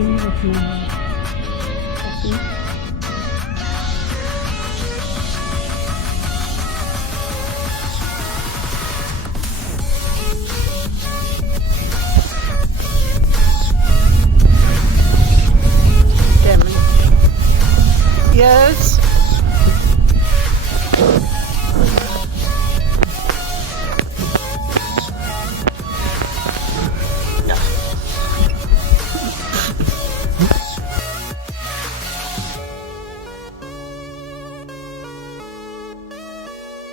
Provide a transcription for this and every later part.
tree with no coffee. Yes.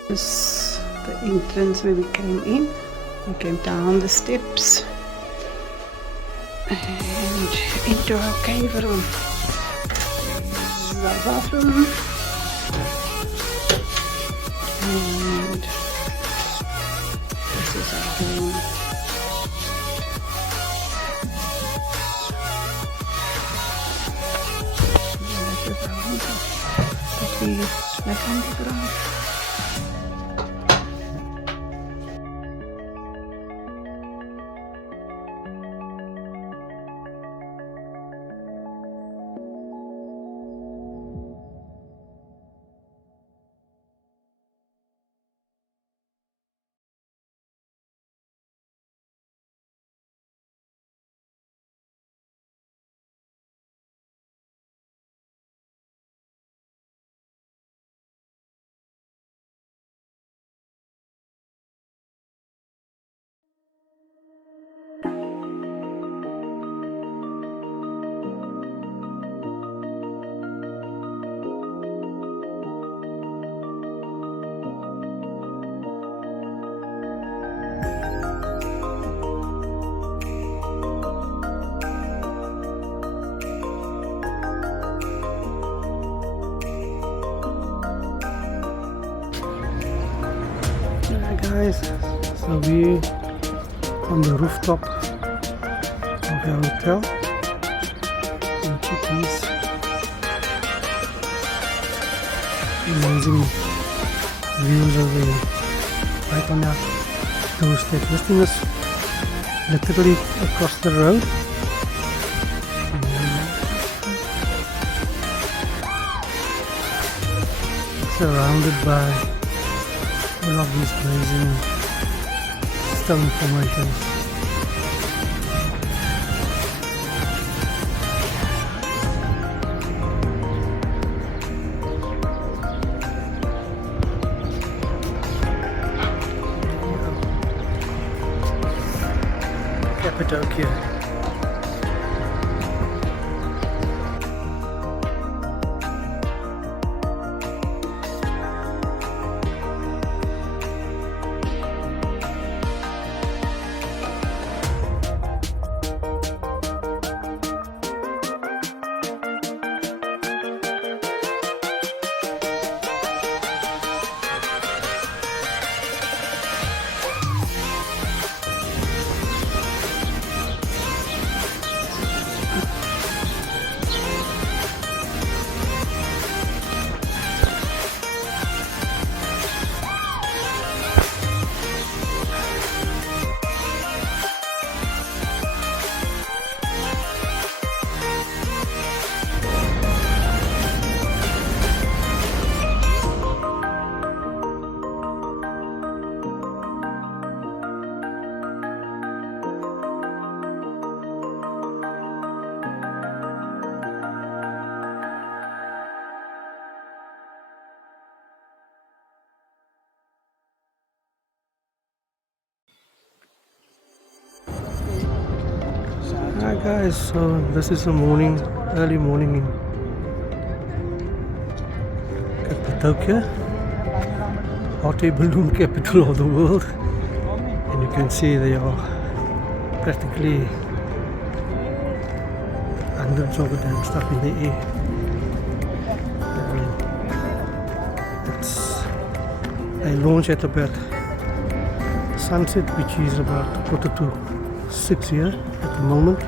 This is the entrance where we came in. We came down the steps and into our cave room. This is our bathroom. And this is our room. This is our room. But we like underground. Guys, so we on the rooftop of our hotel. Look at these amazing views of the right on our doorstep. This thing is literally across the road. Surrounded by all of these amazing stone formations. Cappadocia. Hi guys, so this is the morning, early morning in Cappadocia, hot air balloon capital of the world, and you can see they are practically hundreds of them stuck in the air. They launch at about sunset, which is about 5:45 here at the moment,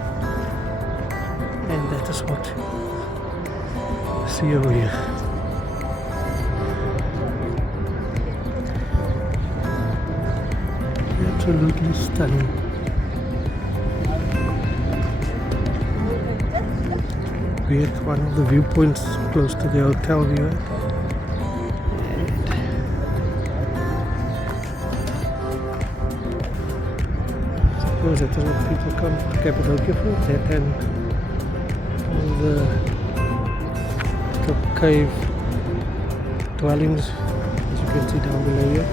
and that is what you see over here. Absolutely stunning. be at one of the viewpoints close to the hotel we were at. I suppose that is what people come to Cappadocia for, that and all the cave dwellings, as you can see down below here.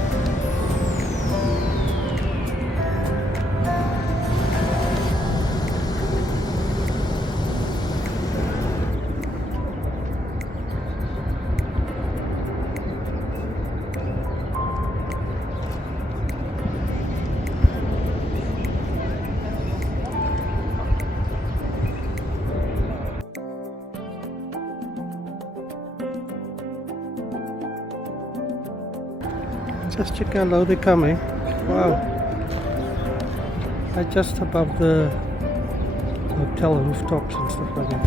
Just check how low they come, eh? Wow. They're just above the hotel rooftops and stuff like that.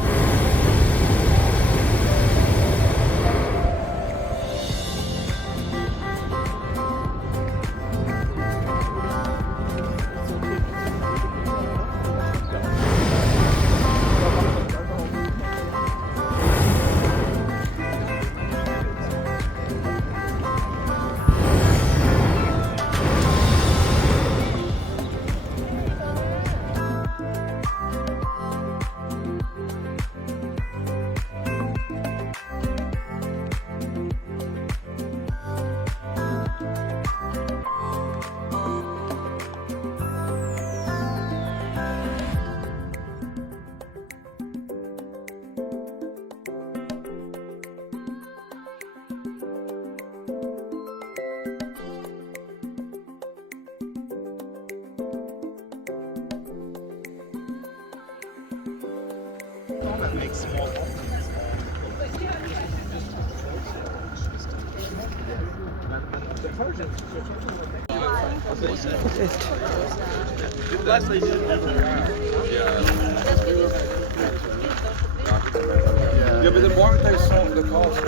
Ja, but the more they solve the cost.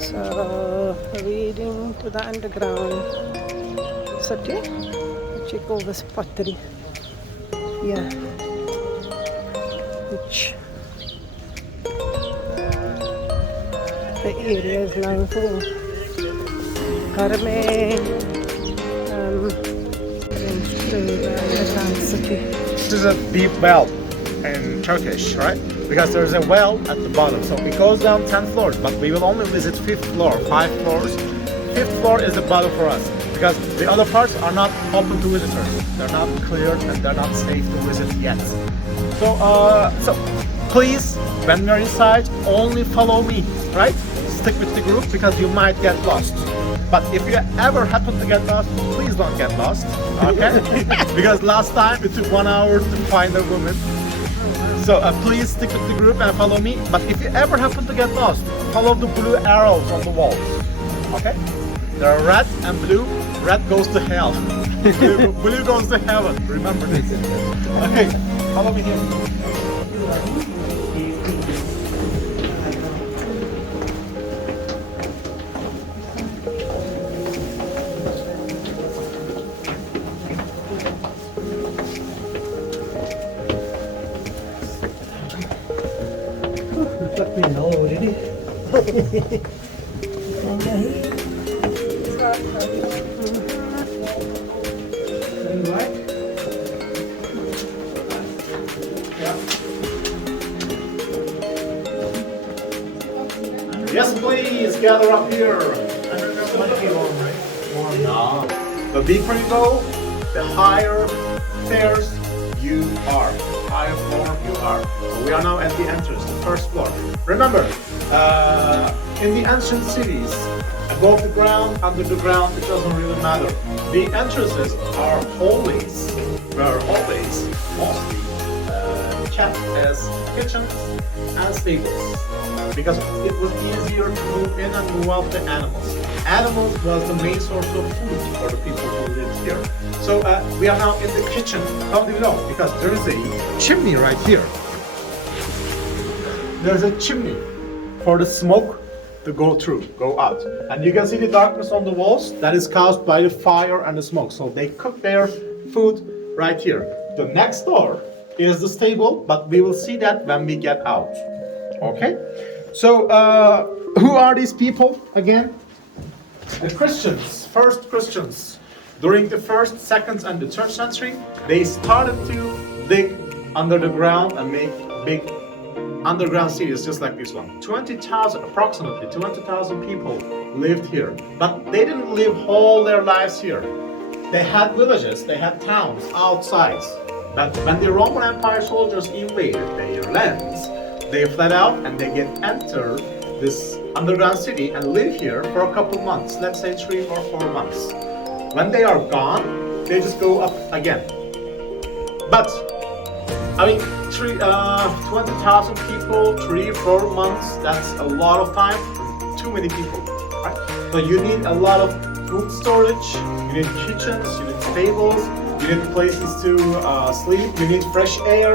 So, leading to the underground city. Check all this pottery here, which the area is known for. Carmen, underground city. This is a deep well in Turkish, right? Because there's a well at the bottom, so it goes down 10 floors, but we will only visit 5th floor, 5 floors. 5th floor is the bottom for us, because the other parts are not open to visitors. They're not cleared and they're not safe to visit yet. So please, when you're inside, only follow me, right? Stick with the group because you might get lost. But if you ever happen to get lost, please don't get lost, okay? Because last time it took 1 hour to find a woman. So please stick with the group and follow me. But if you ever happen to get lost, follow the blue arrows on the walls, okay? There are red and blue. Red goes to hell. Blue goes to heaven. Remember this. Okay, follow me here. Let me know already. Yes, please gather up here. No. The deeper you go, the higher stairs you are. Higher floor you are. So we are now at the entrance, the first floor. Remember, in the ancient cities, above the ground, under the ground, it doesn't really matter. The entrances are always, mostly kept as kitchens and stables, because it was easier to move in and move out the animals. Animals was the main source of food for the people who lived here. So we are now in the kitchen. How do you know? Because there is a chimney right here. There's a chimney for the smoke to go through, go out. And you can see the darkness on the walls. That is caused by the fire and the smoke. So they cook their food right here. The next door is the stable, but we will see that when we get out. Okay? So, who are these people again? The Christians, first Christians. During the first, second, and the third century, they started to dig under the ground and make big underground cities just like this one. 20,000, approximately 20,000 people lived here. But they didn't live all their lives here. They had villages, they had towns outside. But when the Roman Empire soldiers invaded their lands, they fled out and they get enter this underground city and live here for a couple months, let's say 3 or 4 months. When they are gone, they just go up again. But, I mean, 20,000 people, 3-4 months, that's a lot of time, too many people, right? So you need a lot of food storage, you need kitchens, you need stables, you need places to sleep, you need fresh air,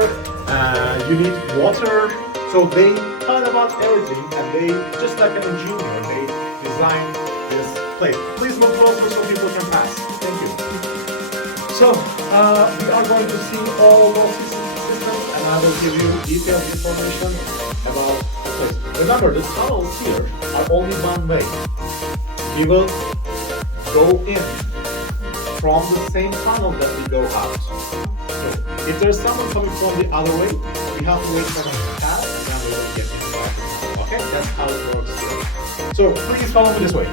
you need water. So they thought about everything and they, just like an engineer, they designed this place. Please move closer so people can pass. Thank you. So we are going to see all those systems and I will give you detailed information about the place. Remember, the tunnels here are only one way. We will go in from the same tunnel that we go out. So if there's someone coming from the other way, we have to wait for them to pass and then we will get inside the tunnel. Okay, that's how it works here. So please follow me this way.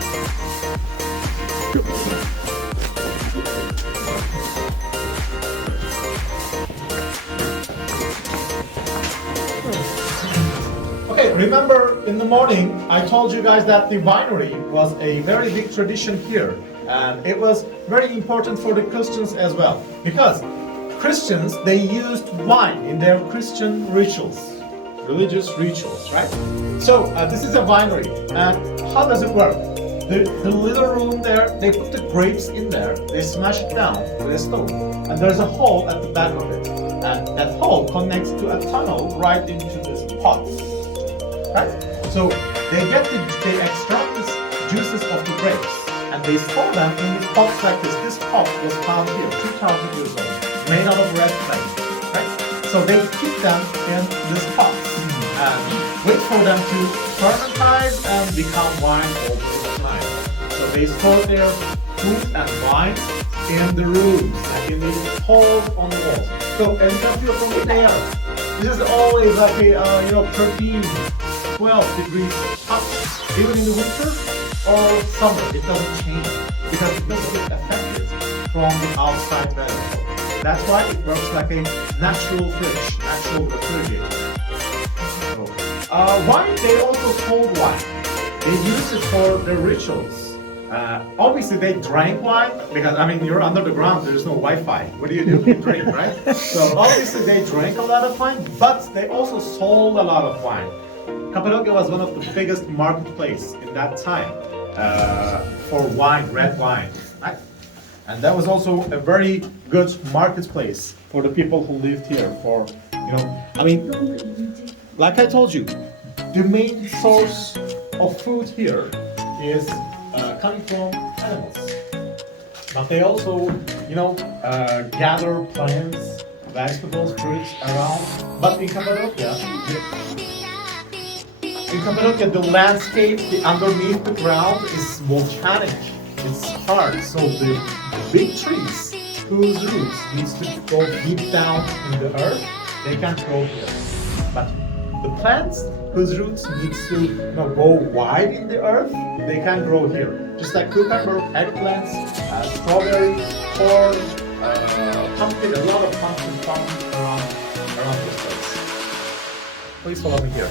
Okay, remember in the morning I told you guys that the winery was a very big tradition here and it was very important for the Christians as well because Christians, they used wine in their Christian rituals, religious rituals, right? So this is a winery and how does it work? The little room there, they put the grapes in there, they smash it down with a stone and there's a hole at the back of it and that hole connects to a tunnel right into this pot. Right? So they extract the juices of the grapes and they store them in these pots like this. This pot was found here 2,000 years old, made out of red clay. Right? So they keep them in these pots and wait for them to fermentize and become wine over time. So they store their food and wine in the rooms and in the holes on the walls. So as you can feel from there, this is always like a 13, 12 degrees hot, even in the winter or summer, it doesn't change because it doesn't get affected from the outside weather. That's why it works like a natural fridge, natural refrigerator. So, wine, they also sold wine. They used it for their rituals. Obviously, they drank wine because, I mean, you're under the ground, there's no Wi-Fi. What do? You drink, right? So, obviously, they drank a lot of wine, but they also sold a lot of wine. Cappadocia was one of the biggest marketplaces in that time for wine, red wine, right? And that was also a very good marketplace for the people who lived here. For I mean, like I told you, the main source of food here is coming from animals, but they also, gather plants, vegetables, fruits around. But in Cappadocia, the landscape underneath the ground is volcanic. It's hard, so the big trees whose roots needs to go deep down in the earth, they can't grow here. But the plants whose roots needs to go wide in the earth, they can grow here. Just like cucumber, eggplants, strawberry, corn, pumpkin, a lot of pumpkin farms around this place. Please follow me here.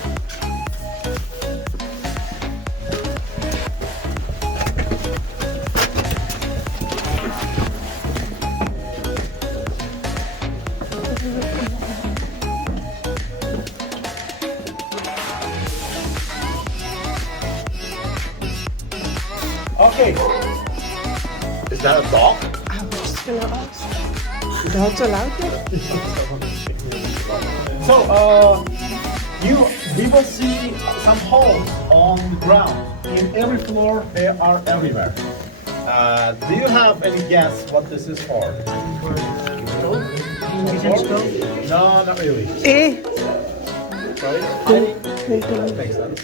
Okay. Is that a dog? I was just gonna ask. Dogs allowed here? So, we will see some holes on the ground. In every floor, they are everywhere. Do you have any guess what this is for? No, not really. A. Sorry? Makes sense.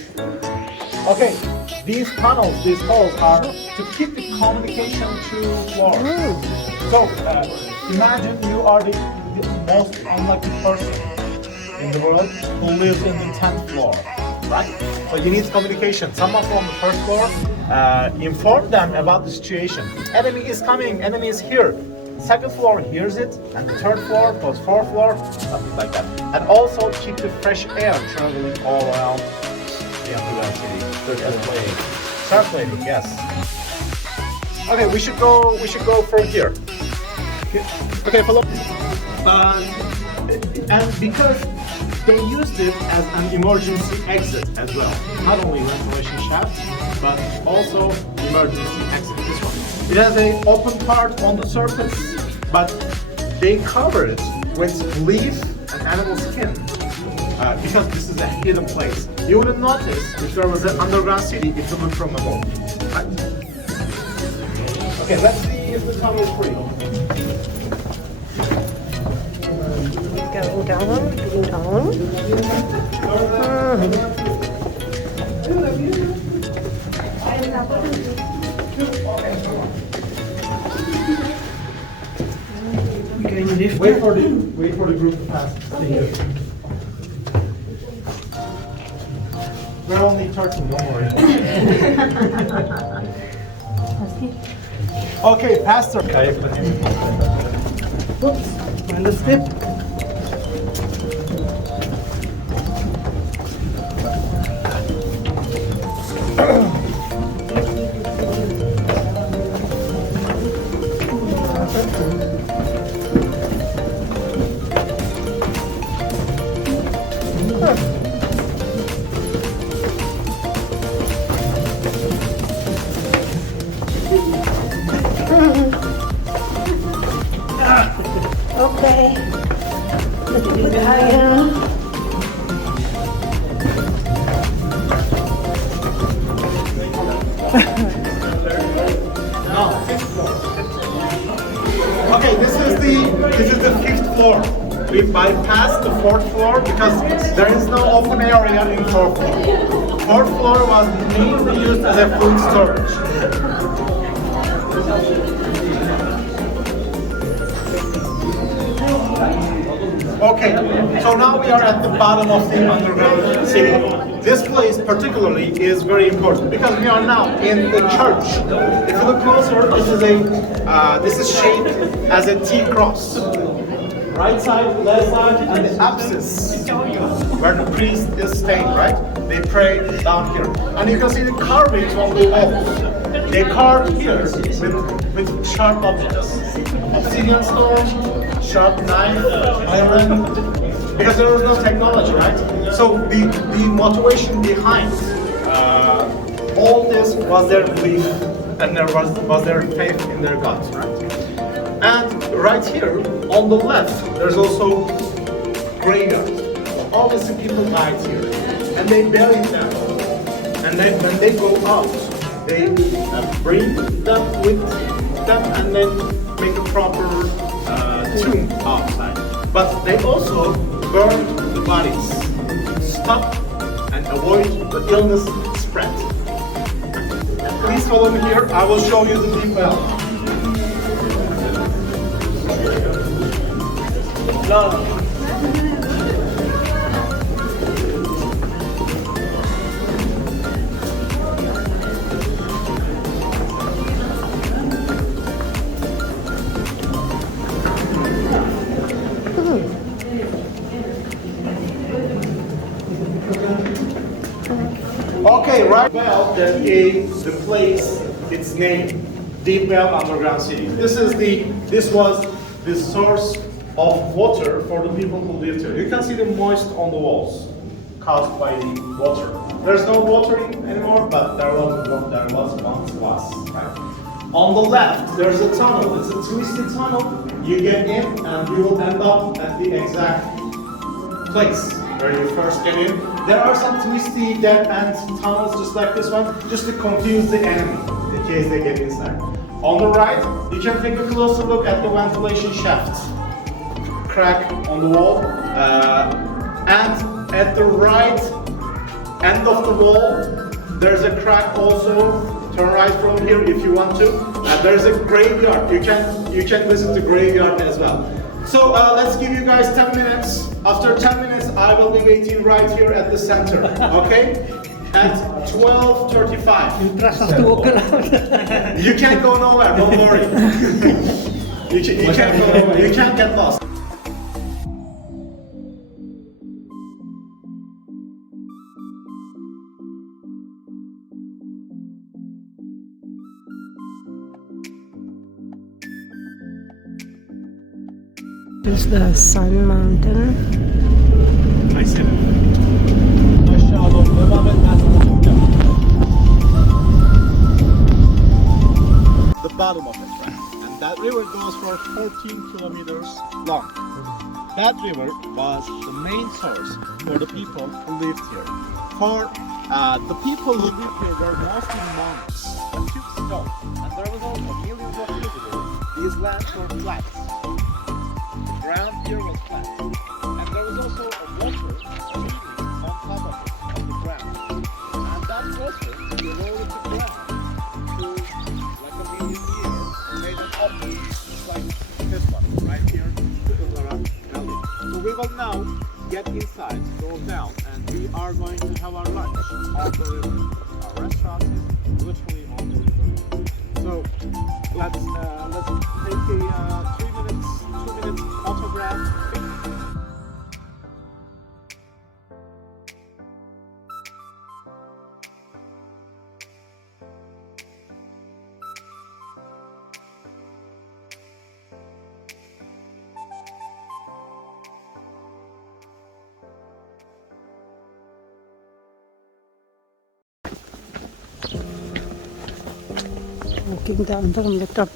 Okay, these tunnels, these holes are to keep the communication to floors. So, imagine you are the most unlucky person in the world who lives in the 10th floor, right? So you need communication. Someone from the first floor, inform them about the situation. Enemy is coming, enemy is here. Second floor hears it, and the third floor plus fourth floor, something like that. And also keep the fresh air traveling all around the underground city. Circulating, yes. Okay, we should go from here. Okay, follow. And because they used it as an emergency exit as well. Not only ventilation shaft, but also emergency exit. This one. It has an open part on the surface, but they cover it with leaf and animal skin. Because this is a hidden place. You wouldn't notice if there was an underground city if you look from above. Right. Okay, let's see if the tunnel is free. Going down, going down. Going lift. Wait for the group to pass. Stay here. We're only 13, don't worry. Okay, Pastor. Oops. Mind the step. Okay. Look at higher. Okay, this is the 5th floor. We bypassed the 4th floor because there is no open area in 4th floor. 4th floor was mainly used as a food storage. Okay, so now we are at the bottom of the underground city. This place particularly is very important because we are now in the church. If you look closer, this is shaped as a T cross. Right side, left side, and the apsis where the priest is staying, right? They pray down here. And you can see the carvings on the walls. They carve here with sharp objects. Obsidian stone, sharp knife, iron, because there was no technology, right? So the motivation behind all this was their belief and there was their faith in their gods, right? And right here on the left, there's also graveyards. Obviously people died here and they buried them. And then when they go out, they bring them with them and then make a proper tomb outside. But they also burn the bodies to stop and avoid the illness spread. Please follow me here. I will show you the deep well. Okay, right well that gave the place its name, Deep Well Underground City. This was the source of water for the people who lived here. You can see the moist on the walls caused by the water. There's no watering anymore, but there was once was. Right? On the left, there's a tunnel. It's a twisted tunnel. You get in, and you will end up at the exact place where you first get in. there are some twisty dead end tunnels just like this one, just to confuse the enemy in case they get inside. On the right, you can take a closer look at the ventilation shaft crack on the wall, and at the right end of the wall, there's a crack also. Turn right from here if you want to. There's a graveyard. You can visit the graveyard as well. So let's give you guys 10 minutes. After 10 minutes, I will be waiting right here at the center. Okay? At 12:35. You trust us to walk around? You can't go nowhere. Don't worry. you can't go nowhere. You can't get lost. This is the Sun Mountain. I see. Aşağı doğru devam etmezsen çıkacağım. The bottom of it, right? And that river goes for 14 kilometers long. That river was the main source for the people who lived here. For the people who lived here were mostly monks that took stone. And there was also millions of visitors. These lands were flat. The ground here was flat. And there was also a water streaming on top of it, on the ground. And that water eroded the ground to like a million years and made an opening just like this one, right here, the Ullara Valley. So we will now get inside, go down, and we are going to have our lunch on the river. Our restaurant is literally on the river. So let's take a 2 minutes photograph. Walking down from the top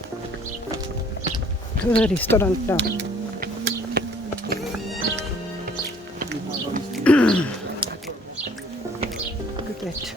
to the restaurant now. Look at that.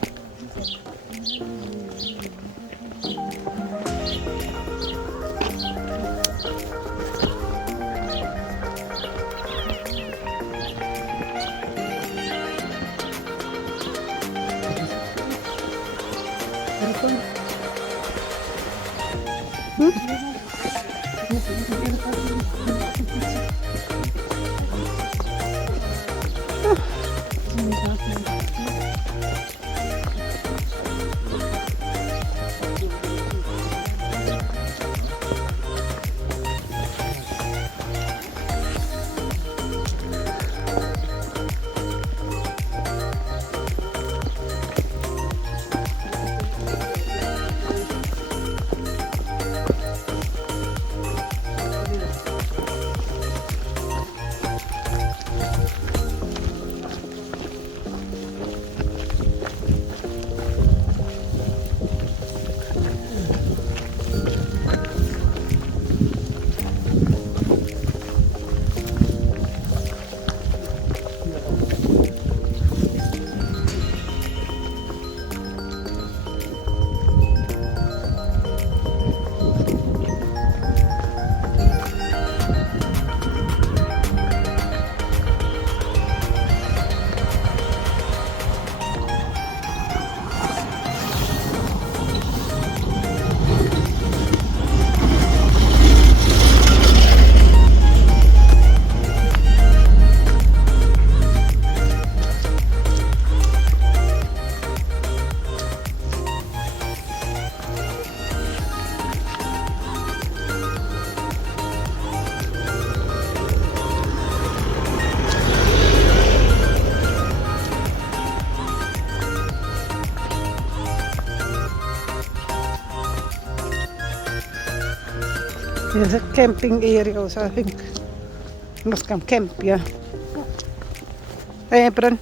There's a camping area also, I think. Must come camp, yeah. Hey, Apron.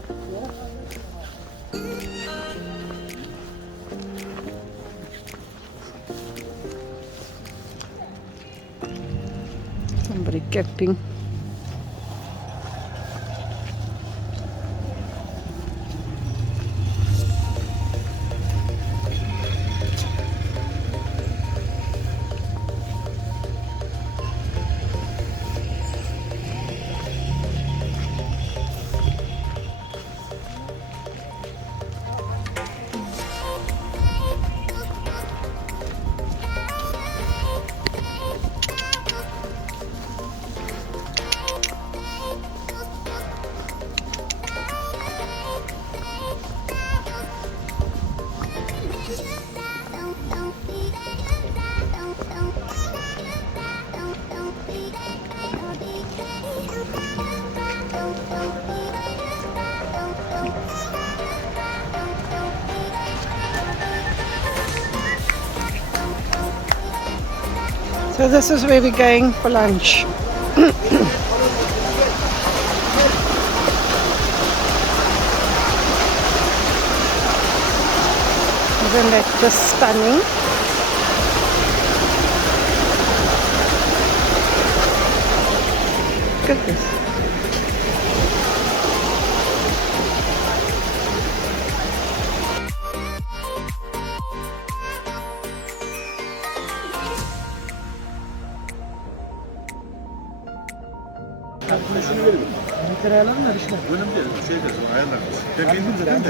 Somebody camping. So this is where we're going for lunch. Isn't that just stunning? Look at this. Bölüm değil, şey de ayarlarız. Ben indim zaten de.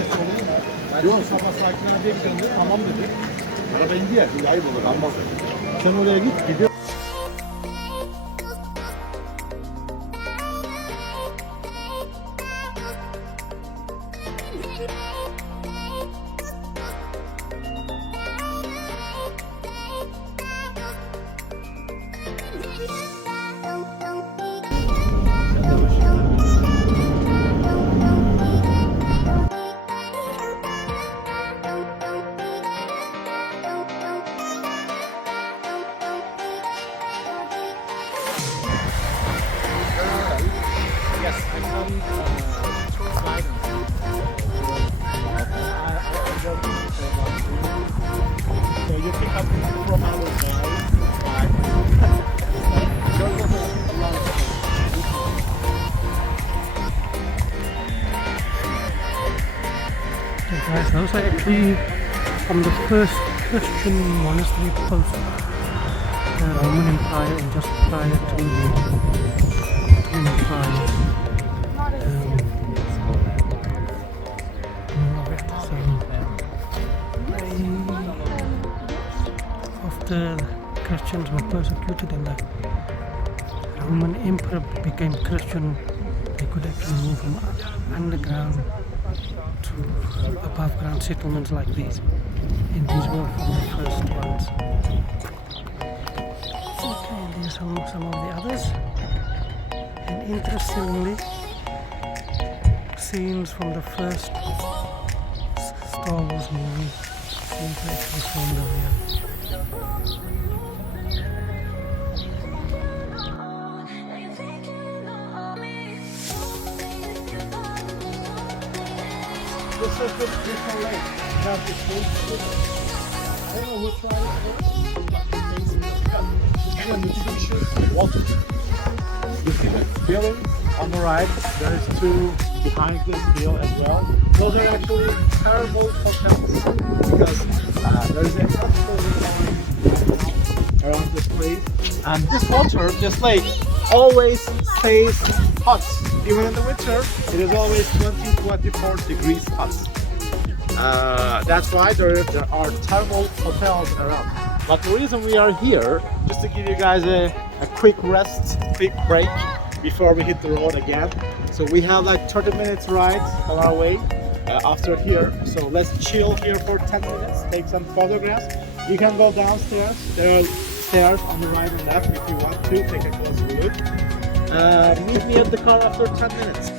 Yok, sabah sakin abiye gidelim. Tamam dedi. Araba indi ya, bir ayıp olur. Almaz dedi. Sen oraya git, gidiyor. Yes, I'm from Sweden. So you pick up from our Okay, guys, those are actually from the first Christian monastery post the Roman Empire, and just prior to the Empire. After the Christians were persecuted and the Roman Emperor became Christian, they could actually move from underground to above ground settlements like these. And these were from the first ones. Okay, and there's some of the others. And interestingly, scenes from the first Star Wars movie seem to actually filmed over here. This is the different lake. You have the face. I don't know which one is water. You see the building on the right. There is two behind this hill as well. Those are actually terrible hotels because there is a around this place. And this water, this lake, always stays hot. Even in the winter, it is always 20-24 degrees hot. That's why there are thermal hotels around. But the reason we are here, just to give you guys a quick rest, quick break before we hit the road again. So we have like 30 minutes ride on our way after here. So let's chill here for 10 minutes, take some photographs. You can go downstairs. There are stairs on the right and left if you want to take a closer look. Meet me at the car after 10 minutes.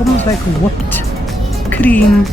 Almost like whipped cream